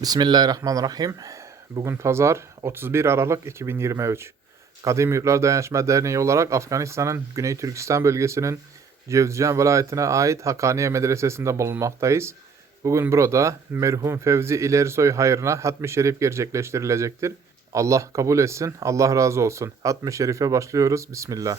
Bismillahirrahmanirrahim. Bugün pazar 31 Aralık 2023. Kadim Yurtlar Dayanışma Derneği olarak Afganistan'ın Güney Türkistan bölgesinin Cevzcan vilayetine ait Hakaniye Medresesi'nde bulunmaktayız. Bugün burada merhum Fevzi İlerisoy hayırına hatmi şerif gerçekleştirilecektir. Allah kabul etsin, Allah razı olsun. Hatmi şerife başlıyoruz. Bismillah.